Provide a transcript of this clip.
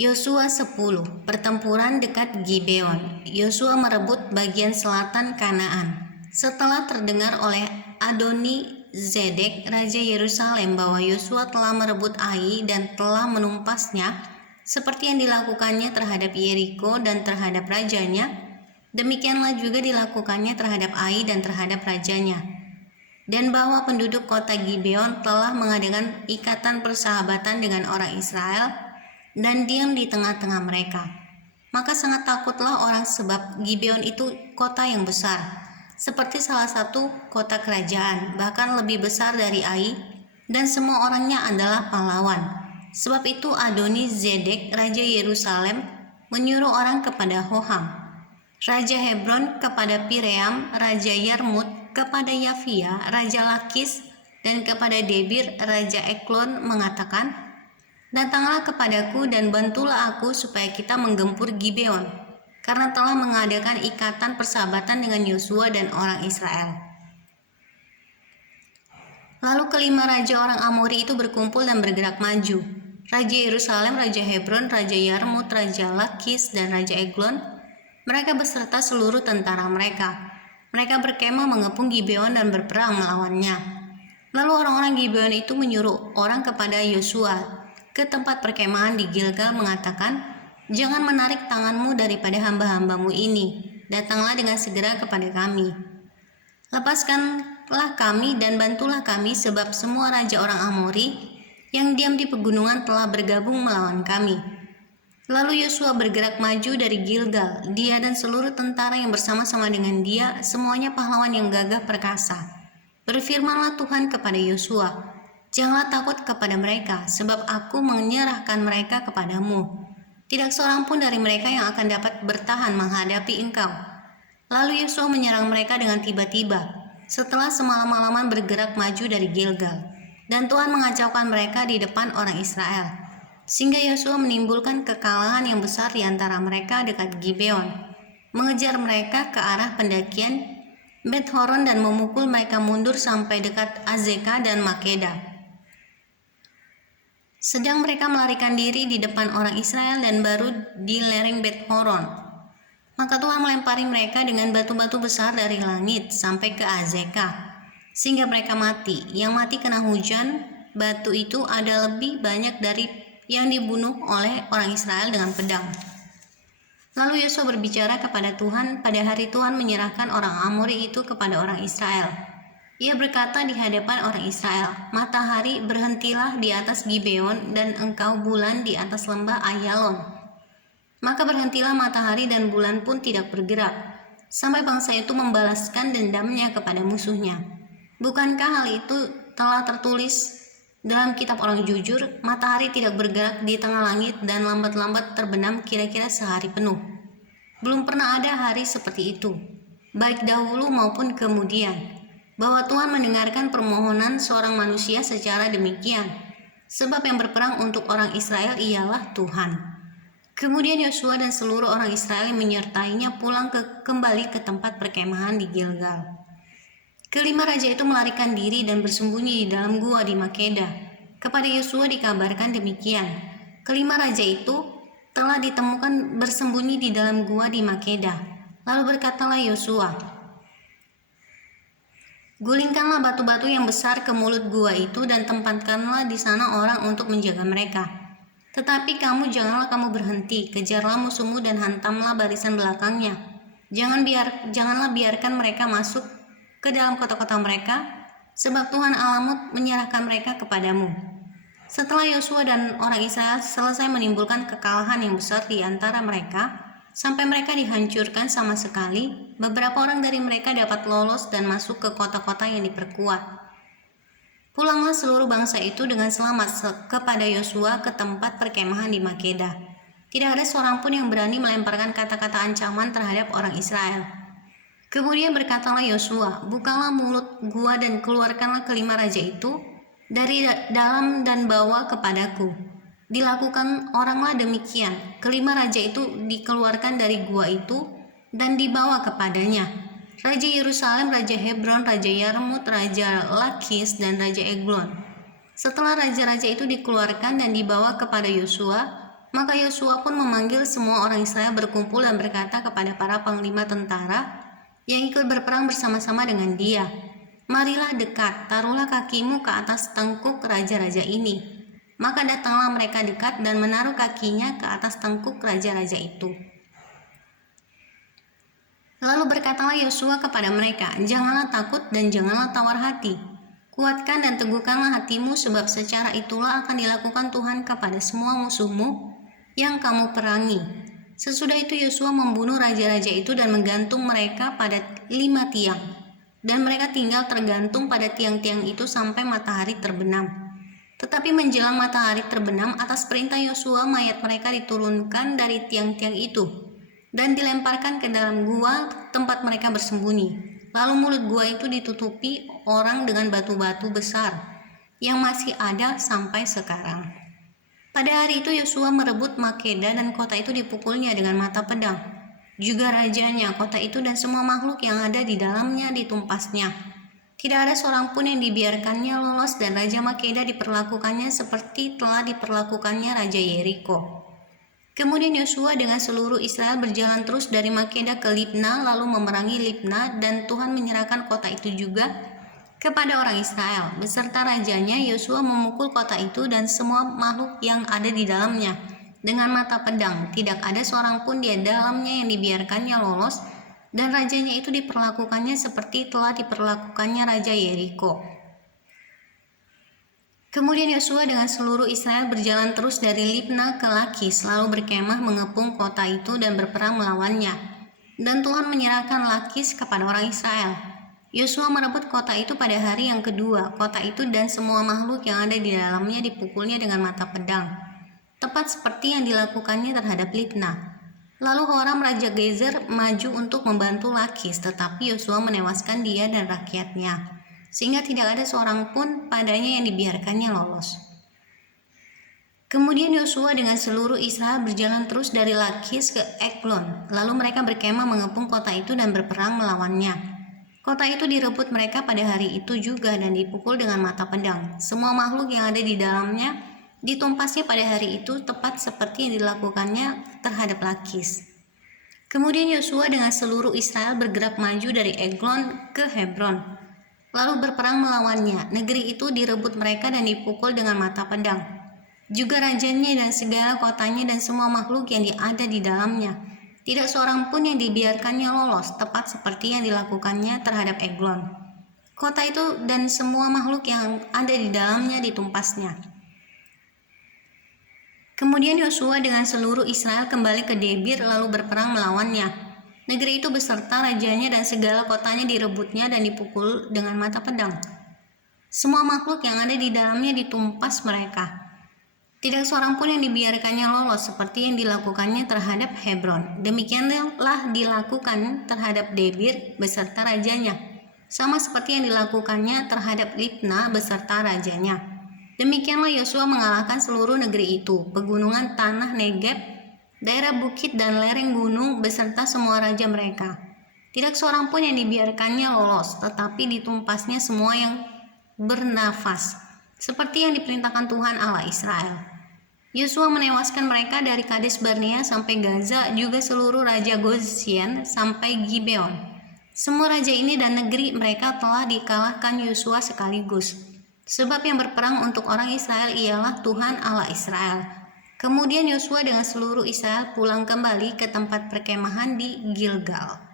Yosua 10, pertempuran dekat Gibeon. Yosua merebut bagian selatan Kanaan. Setelah terdengar oleh Adoni Zedek, Raja Yerusalem, bahwa Yosua telah merebut Ai dan telah menumpasnya, seperti yang dilakukannya terhadap Yeriko dan terhadap rajanya, demikianlah juga dilakukannya terhadap Ai dan terhadap rajanya. Dan bahwa penduduk kota Gibeon telah mengadakan ikatan persahabatan dengan orang Israel dan diam di tengah-tengah mereka. Maka sangat takutlah orang, sebab Gibeon itu kota yang besar, seperti salah satu kota kerajaan, bahkan lebih besar dari Ai, dan semua orangnya adalah pahlawan. Sebab itu Adoni Zedek, Raja Yerusalem, menyuruh orang kepada Hoham, Raja Hebron, kepada Piream, Raja Yarmut, kepada Yafia, Raja Lakis, dan kepada Debir, Raja Eklon, mengatakan, "Datanglah kepadaku dan bantulah aku supaya kita menggempur Gibeon, karena telah mengadakan ikatan persahabatan dengan Yosua dan orang Israel." Lalu kelima raja orang Amori itu berkumpul dan bergerak maju. Raja Yerusalem, Raja Hebron, Raja Yarmut, Raja Lakis, dan Raja Eglon, mereka beserta seluruh tentara mereka. Mereka berkemah mengepung Gibeon dan berperang melawannya. Lalu orang-orang Gibeon itu menyuruh orang kepada Yosua ke tempat perkemahan di Gilgal, mengatakan, "Jangan menarik tanganmu daripada hamba-hambamu ini. Datanglah dengan segera kepada kami. Lepaskanlah kami dan bantulah kami, sebab semua raja orang Amori yang diam di pegunungan telah bergabung melawan kami." Lalu Yosua bergerak maju dari Gilgal, dia dan seluruh tentara yang bersama-sama dengan dia, semuanya pahlawan yang gagah perkasa. Berfirmanlah Tuhan kepada Yosua, "Janganlah takut kepada mereka, sebab aku menyerahkan mereka kepadamu. Tidak seorang pun dari mereka yang akan dapat bertahan menghadapi engkau." Lalu Yosua menyerang mereka dengan tiba-tiba, setelah semalam-malaman bergerak maju dari Gilgal. Dan Tuhan mengacaukan mereka di depan orang Israel, sehingga Yosua menimbulkan kekalahan yang besar di antara mereka dekat Gibeon, mengejar mereka ke arah pendakian Bet-horon dan memukul mereka mundur sampai dekat Azeka dan Makeda. Sedang mereka melarikan diri di depan orang Israel dan baru di lereng Bet-horon, maka Tuhan melempari mereka dengan batu-batu besar dari langit sampai ke Azeka, sehingga mereka mati. Yang mati kena hujan batu itu ada lebih banyak dari yang dibunuh oleh orang Israel dengan pedang. Lalu Yosua berbicara kepada Tuhan pada hari Tuhan menyerahkan orang Amori itu kepada orang Israel. Ia berkata di hadapan orang Israel, "Matahari, berhentilah di atas Gibeon, dan engkau bulan di atas lembah Ayalon." Maka berhentilah matahari dan bulan pun tidak bergerak, sampai bangsa itu membalaskan dendamnya kepada musuhnya. Bukankah hal itu telah tertulis dalam kitab orang jujur? Matahari tidak bergerak di tengah langit dan lambat-lambat terbenam kira-kira sehari penuh. Belum pernah ada hari seperti itu, baik dahulu maupun kemudian, bahwa Tuhan mendengarkan permohonan seorang manusia secara demikian, sebab yang berperang untuk orang Israel ialah Tuhan. Kemudian Yosua dan seluruh orang Israel yang menyertainya pulang kembali ke tempat perkemahan di Gilgal. Kelima raja itu melarikan diri dan bersembunyi di dalam gua di Makeda. Kepada Yosua dikabarkan demikian, kelima raja itu telah ditemukan bersembunyi di dalam gua di Makeda. Lalu berkatalah Yosua, "Gulingkanlah batu-batu yang besar ke mulut gua itu dan tempatkanlah di sana orang untuk menjaga mereka. Tetapi janganlah kamu berhenti, kejarlah musuhmu dan hantamlah barisan belakangnya. Janganlah biarkan mereka masuk ke dalam kota-kota mereka, sebab Tuhan Allahmu menyerahkan mereka kepadamu." Setelah Yosua dan orang Israel selesai menimbulkan kekalahan yang besar di antara mereka, sampai mereka dihancurkan sama sekali, beberapa orang dari mereka dapat lolos dan masuk ke kota-kota yang diperkuat. Pulanglah seluruh bangsa itu dengan selamat kepada Yosua ke tempat perkemahan di Makeda. Tidak ada seorang pun yang berani melemparkan kata-kata ancaman terhadap orang Israel. Kemudian berkatalah Yosua, "Bukalah mulut gua dan keluarkanlah kelima raja itu dari dalam dan bawa kepadaku." Dilakukan oranglah demikian. Kelima raja itu dikeluarkan dari gua itu dan dibawa kepadanya. Raja Yerusalem, Raja Hebron, Raja Yarmut, Raja Lakis, dan Raja Eglon. Setelah raja-raja itu dikeluarkan dan dibawa kepada Yosua, Maka Yosua pun memanggil semua orang Israel berkumpul dan berkata kepada para panglima tentara yang ikut berperang bersama-sama dengan dia, "Marilah dekat, taruhlah kakimu ke atas tengkuk raja-raja ini." Maka datanglah mereka dekat dan menaruh kakinya ke atas tengkuk raja-raja itu. Lalu berkatalah Yosua kepada mereka, "Janganlah takut dan janganlah tawar hati. Kuatkan dan teguhkanlah hatimu, sebab secara itulah akan dilakukan Tuhan kepada semua musuhmu yang kamu perangi." Sesudah itu Yosua membunuh raja-raja itu dan menggantung mereka pada 5 tiang. Dan mereka tinggal tergantung pada tiang-tiang itu sampai matahari terbenam. Tetapi menjelang matahari terbenam, atas perintah Yosua mayat mereka diturunkan dari tiang-tiang itu dan dilemparkan ke dalam gua tempat mereka bersembunyi. Lalu mulut gua itu ditutupi orang dengan batu-batu besar yang masih ada sampai sekarang. Pada hari itu Yosua merebut Makeda dan kota itu dipukulnya dengan mata pedang. Juga rajanya, kota itu dan semua makhluk yang ada di dalamnya ditumpasnya. Tidak ada seorang pun yang dibiarkannya lolos, dan Raja Makeda diperlakukannya seperti telah diperlakukannya Raja Yeriko. Kemudian Yosua dengan seluruh Israel berjalan terus dari Makeda ke Libna, lalu memerangi Libna, dan Tuhan menyerahkan kota itu juga kepada orang Israel. Beserta rajanya, Yosua memukul kota itu dan semua makhluk yang ada di dalamnya dengan mata pedang. Tidak ada seorang pun di dalamnya yang dibiarkannya lolos, dan rajanya itu diperlakukannya seperti telah diperlakukannya Raja Yeriko. Kemudian Yosua dengan seluruh Israel berjalan terus dari Libna ke Lakis, lalu berkemah mengepung kota itu dan berperang melawannya. Dan Tuhan menyerahkan Lakis kepada orang Israel. Yosua merebut kota itu pada hari yang kedua. Kota itu dan semua makhluk yang ada di dalamnya dipukulnya dengan mata pedang, tepat seperti yang dilakukannya terhadap Libna. Lalu Horam Raja Gezer maju untuk membantu Lakis, tetapi Yosua menewaskan dia dan rakyatnya, sehingga tidak ada seorang pun padanya yang dibiarkannya lolos. Kemudian Yosua dengan seluruh Israel berjalan terus dari Lakis ke Eglon, lalu mereka berkemah mengepung kota itu dan berperang melawannya. Kota itu direbut mereka pada hari itu juga dan dipukul dengan mata pedang. Semua makhluk yang ada di dalamnya ditumpasnya pada hari itu, tepat seperti yang dilakukannya terhadap Lakis. Kemudian Yosua dengan seluruh Israel bergerak maju dari Eglon ke Hebron, lalu berperang melawannya. Negeri itu direbut mereka dan dipukul dengan mata pedang. Juga rajanya dan segala kotanya dan semua makhluk yang ada di dalamnya. Tidak seorang pun yang dibiarkannya lolos, tepat seperti yang dilakukannya terhadap Eglon. Kota itu dan semua makhluk yang ada di dalamnya ditumpasnya. Kemudian Yosua dengan seluruh Israel kembali ke Debir lalu berperang melawannya. Negeri itu beserta rajanya dan segala kotanya direbutnya dan dipukul dengan mata pedang. Semua makhluk yang ada di dalamnya ditumpas mereka. Tidak seorang pun yang dibiarkannya lolos seperti yang dilakukannya terhadap Hebron. Demikianlah dilakukan terhadap Debir beserta rajanya, sama seperti yang dilakukannya terhadap Libna beserta rajanya. Demikianlah Yosua mengalahkan seluruh negeri itu, pegunungan tanah Negeb, daerah bukit dan lereng gunung beserta semua raja mereka. Tidak seorang pun yang dibiarkannya lolos, tetapi ditumpasnya semua yang bernafas, seperti yang diperintahkan Tuhan Allah Israel. Yosua menewaskan mereka dari Kades Barnea sampai Gaza, juga seluruh raja Gosyen sampai Gibeon. Semua raja ini dan negeri mereka telah dikalahkan Yosua sekaligus. Sebab yang berperang untuk orang Israel ialah Tuhan Allah Israel. Kemudian Yosua dengan seluruh Israel pulang kembali ke tempat perkemahan di Gilgal.